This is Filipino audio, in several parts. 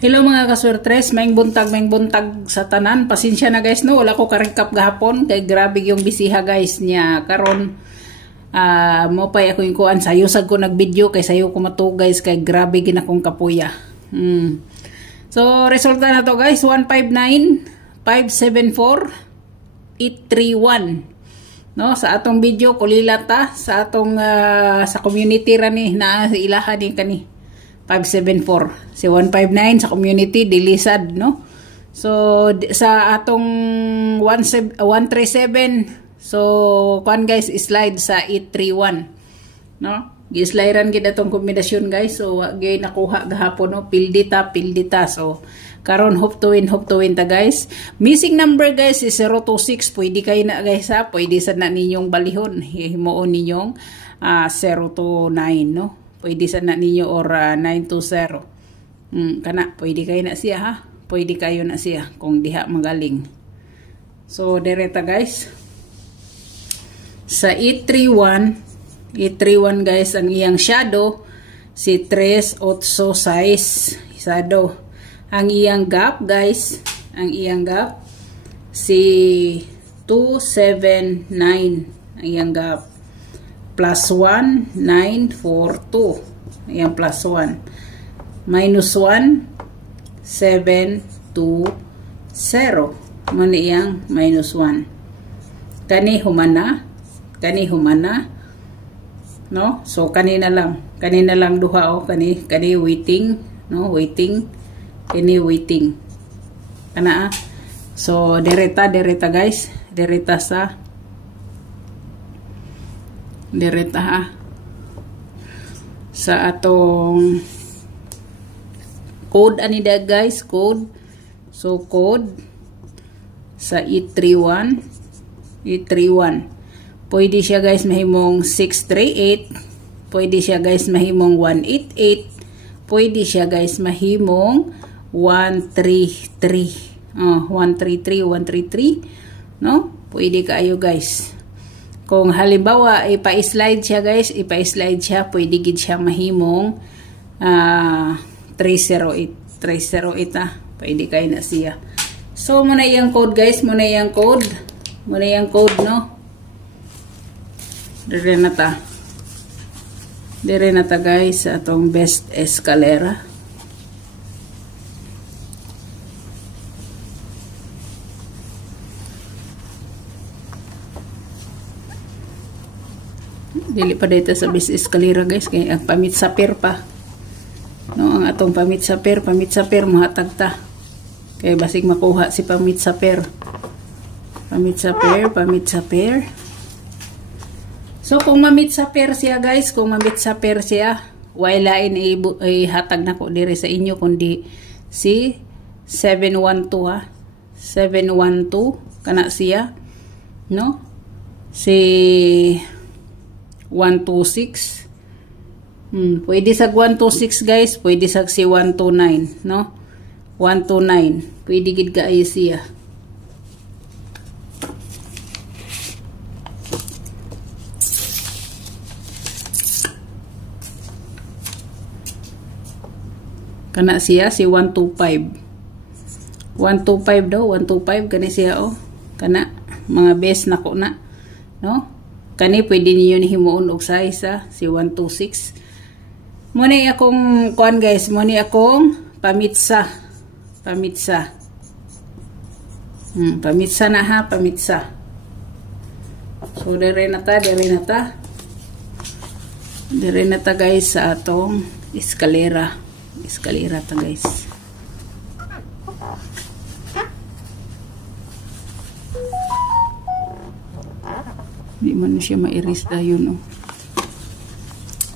Hello mga kaswertres, maing buntag sa tanan. Pasensya na guys no, wala ko ka-recap gahapon kay grabe yung bisiha guys niya. Karon mo pa ako yung kuan sayo sad ko nag-video kay sayo ko matu guys kay grabe gina kong kapuya. So resulta na to guys, 159 574 831. No, sa atong video kulila ta sa atong sa community ra ni na ilaha din kani 574 si 159 sa community dilisad no. So sa atong 137 so kuan guys slide sa 831 no, gislayran gid atong kombinasyon guys. So gay nakuha gahapon no, pildita. So karon hope to win ta guys. Missing number guys is 026. Pwede kayo na guys ha, pwede sad na ninyong balihon, himuon ninyong 029 no, pwede sad na ninyo or 920 kana pwede kayo na siya ha, pwede kayo na siya kung diha magaling. So direta guys sa 831 guys, ang iyang shadow si 386 shadow. Ang iyang gap guys, ang iyang gap si 279 ang iyang gap, plus 1 942 ayan, plus 1 minus 1 720 man iyang minus 1 kani humana no. So kanina lang duha o kani waiting no, waiting kana so direta guys, direta ha sa atong code anida guys, code. So code sa 831 pwede siya guys mahimong 638, pwede siya guys mahimong 188, pwede siya guys mahimong 133 no, pwede kaayo guys. Kung halimbawa ipa-slide siya guys, pwede gid siya mahimong 308 pwede kayo na siya. So muna yung code guys, muna yung code no. Dire na ta guys sa atong best escalera. Dili pa dito sa best escalera guys kay ang pamit sa pair pa no, ang atong pamit sa pair mahatag ta kay basig makuha si pamit sa pair. So kung mamit sa pair siya guys, wala hatag na ko dire sa inyo kundi si 712 ha, 712 kana siya no, si 126 pwede sa 126 guys, pwede sa si 129 no, 129 pwede gid kaayo siya. Kana siya si 125 daw, 125 kani siya oh, kana mga best nako na no. Kani pwede niyo ni himuon og size si 126. Muna akong kuan guys, muna akong pamitsa na ha, pamitsa. So dire na ta guys sa atong escalera ta guys. Di man siya mairis dayon oh.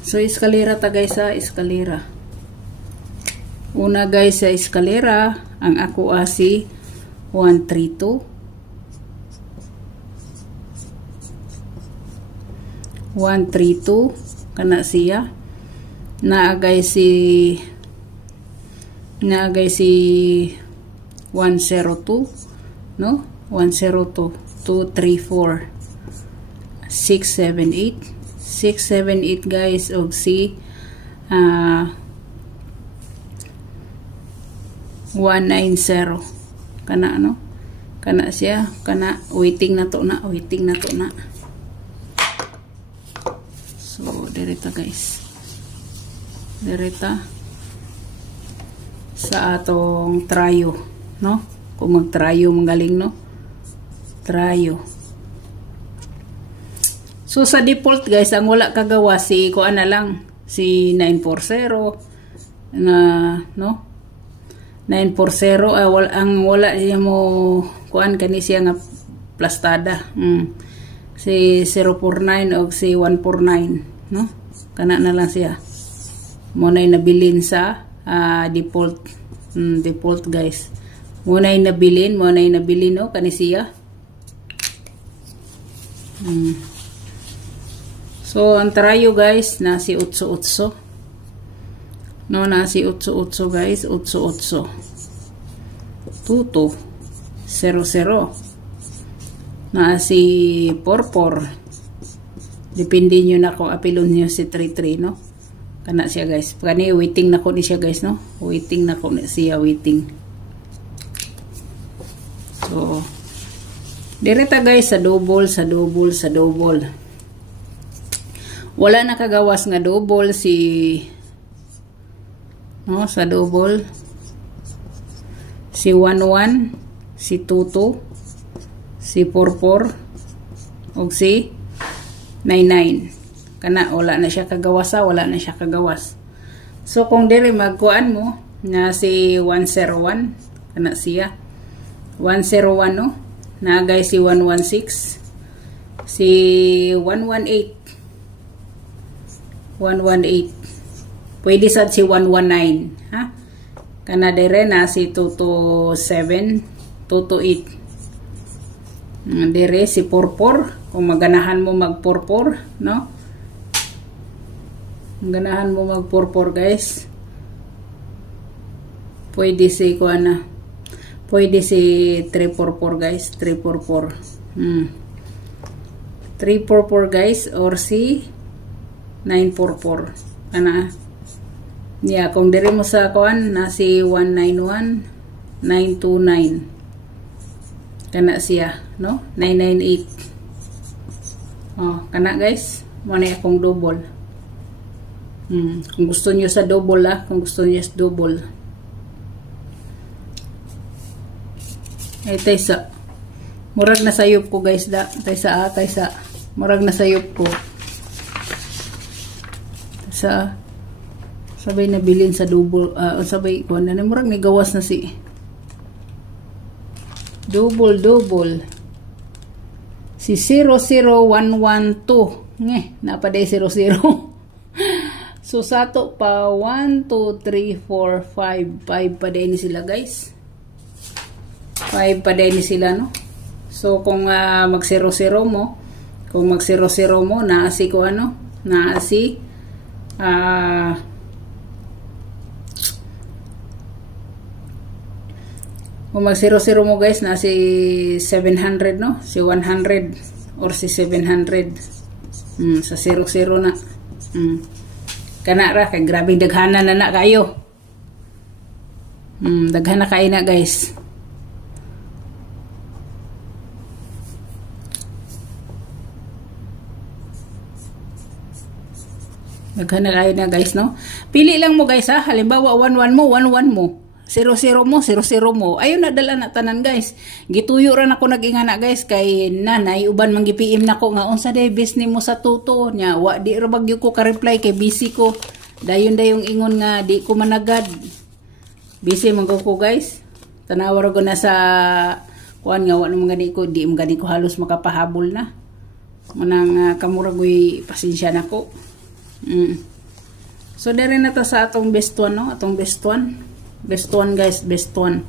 So escalera ta guys sa escalera. Una guys sa escalera ang ako si 132 kana siya. Naagay si 102 no, 102 234 678 guys og si 190 kana no, kana siya, kana waiting na to na. So direta guys, direta sa atong trayo, no? Kung mag-trayo magaling, no? Trayo. So sa default guys, ang wala kagawa si kuan na lang, si 940 na, no? 940 ang wala niya mo kuan kani siya nga plastada. Si 049 o si 149, no? Kana na lang siya. Muna nabilin sa default. Default guys. Muna nabilin, no? Kani siya. So, ang trayo guys, nasi 88. No, nasi 88 guys, 88. 22. 00. Nasi 44. Depende nyo na kung apilon nyo si 33, no? Kana siya guys. Kani, waiting na ko ni siya guys, no? Waiting na ko ni siya, waiting. So, direta guys, sa double. Wala na kagawas nga double si, no, sa double si 11, si 22, si 44 og si 99. Kana wala na siya kagawas. So kung diri magkuan mo na si 101, kana siya 101, no, na guys si 116, si 118, pwede sad si 119, ha? Kana dire na si 227, 228. Dire si 44, kung maganahan mo mag-44, no? Maganahan mo mag-44 guys. Pwede si kuana. Pwede si 344 guys, 344. 344 guys or si 944. Kana. Yeah, kung diri mo sa kuan na si 191, 929. Kana siya, no? 998. Oh, kana guys. Mo na akong double. Kung gusto niyo sa double, kung gusto niyo sa double. Ay taysa. Murag na sayop ko guys da. Taysa. Murag na sayop ko. Sa sabay na bilin sa double, sabay ko na murag ni gawas na si double si 00112 napaday 00. So sato pa 1 2 3 4 5 pa din sila guys, 5 pa din sila, no? So kung mag 00 mo, naasi ko ano, naasi kung mag 00 mo guys, na si 700, no? Si 100 or si 700. Sa 00 na. Kana ra kay grabe daghana na kayo. Daghana kay na guys. Daghana kay na guys, no? Pili lang mo guys, ha. Halimbawa 11 mo, 11 mo. 00 mo, 00 mo. Ayun na dala na tanan guys. Gituyo ra nako nagingana guys kay nanay uban man gi-PM nako nga unsa day business mo sa tuto nya. Wa di ra bagyo ko ka-reply kay busy ko. Dayon ingon nga di ko managad. Busy man ko guys. Tanawa ra ko na sa kuan nga wa man gani ko, di man gani ko halos makapahabol na. Manang kamuragoy pasensya nako. So dere na ta sa atong best one, no? Atong best one. Best one guys, best one.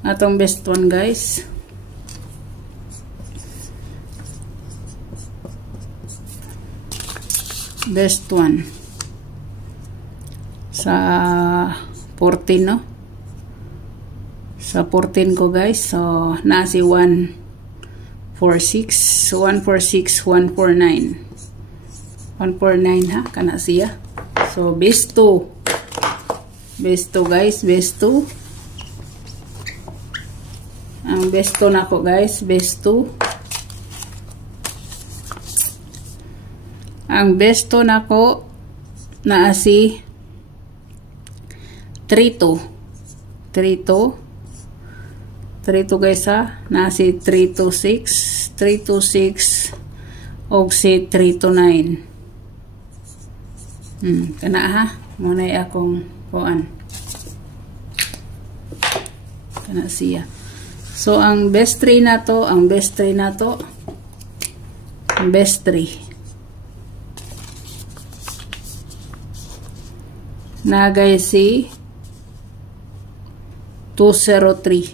Atong best one guys. Best one. Sa 14, no? Sa 14 ko guys. So, nasi 146, 146, 149. 149 ha, kana siya. So, best 2. Best 2 guys, best 2. Ang best 2 nako guys, best 2. Ang best 2 nako naa si 3-2. 3-2 guys ha. Na si 3-2-6. 3-2-6 og si 3-2-9. Kana ha. Muna akong kuan. Kana siya. So ang best 3 na to, ang best 3 na to. Ang best 3. Na guys si 203.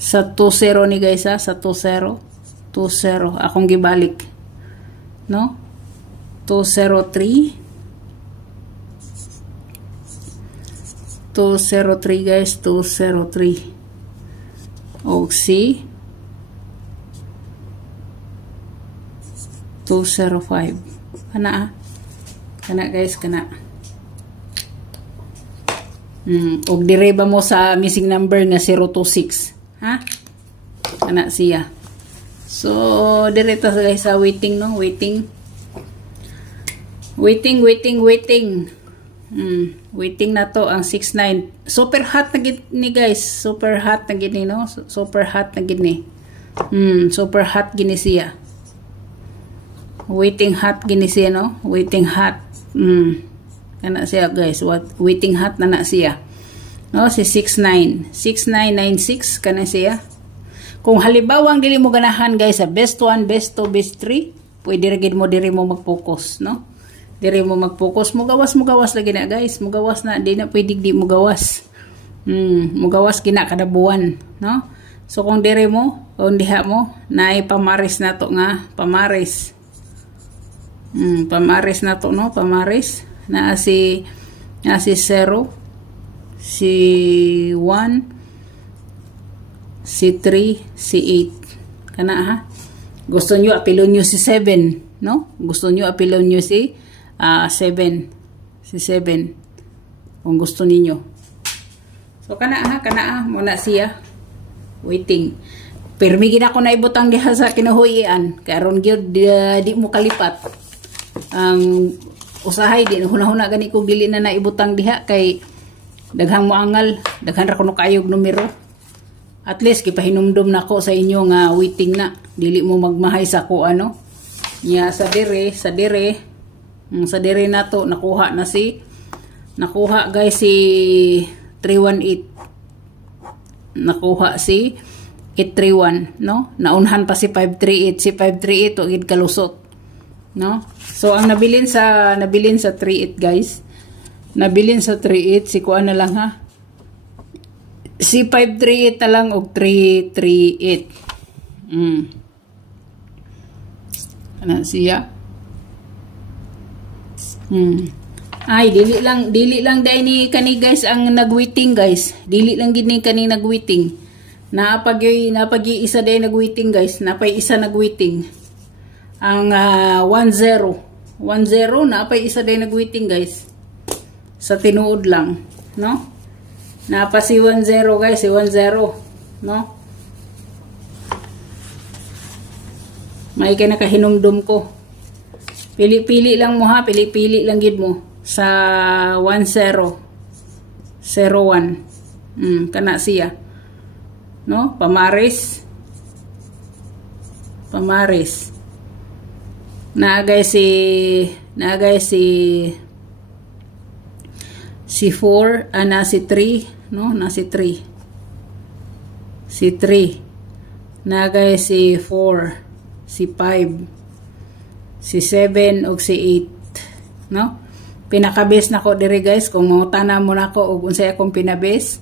Sa 20 ni guys ha, sa 20 akong gibalik, no? 203 guys, 203 og si 205. Kana guys, kana. Og dire ba mo sa missing number nga 026, ha? Kana siya. So dire ta guys sa waiting, no? Waiting na to ang 69. Super hot na gid ni guys, super hot na gid ni, no? Super hot na gid ni. Super hot gini siya. Waiting hot gini siya, no? Waiting hot. Kana siya guys, waiting hot na siya, no? Si 6996 kana siya. Kung halimbawa ang dili mo ganahan guys sa best 1, best 2, best 3, pwede ra gid mo diri mo mag-focus, no? Diri mo mag-focus, mugawas lagi na guys, mugawas na, di na pwede di mugawas. Mugawas gina kada buwan, no? So kung diri mo, kung diha mo naay pamaris na to nga, pamaris. Pamaris na to, no? Pamaris na si 0, si 1, si 3, si 8. Kana ha? Gusto nyo apilon nyo si 7, no? Gusto nyo apilon nyo si 7. Si 7. Kung gusto ninyo. So kana ha, muna siya. Waiting. Permi gina ko na ibutang diha sa kinahuyan. Karon gyud di mo kalipat. Ang usahay di hunahuna gani ko dili na naibutang diha kay daghang moangal, daghan ra kuno kayog numero. At least gipahinumdum nako sa inyo nga waiting na, dili mo magmahay sa ko ano. Nya sa dire nato nakuha guys si 318. Nakuha si 831, no? Naunhan pa si 538, si 538 og gid kalusot, no? So ang nabilin sa 38 guys. Nabilin sa 38 si kuan na lang ha. Si 538 na lang og 338. Ana siya. Ay dili lang dai ni kani guys ang nagwaiting guys. Dili lang gid ni kani nagwaiting. Napag isa dai nagwaiting guys. Napay isa nagwaiting. Ang 10 napay isa dai nagwaiting guys. Sa tinuod lang, no? Napa si 10 guys, si 10, no? May kay nakahinumdum ko. Pili-pili lang mo ha, pili-pili lang gid mo sa 1001. Kana siya. No? Pamaris. Naagay si 4, na si 3, no? Na si 3. Si 3. Nagay si 4, si 5, si 7 og si 8, no? Pinakabes nako diri guys, kung mangutana mo nako og unsay akong pinakabes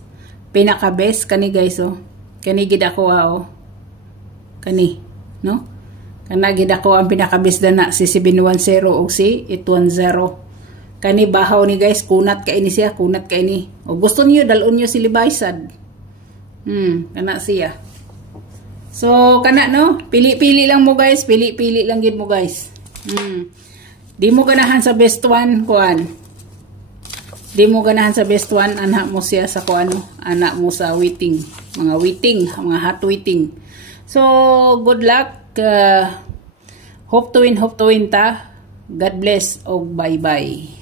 kani guys oh. Kani gid ako Kani, no? Kana gid ako ang pinakabes dana si 710 og si 810. Kani bahaw ni guys, kunat kay ni siya, kunat kay ni. O gusto niyo dalon niyo si Libaysad. Kana siya. So kana no, pili-pili lang mo guys, pili-pili lang gid mo guys. Di mo ganahan sa best 1 kuan. di mo ganahan sa best one, anak mo siya sa anak mo sa waiting, mga hot waiting. So good luck, hope to win ta. God bless, og bye bye.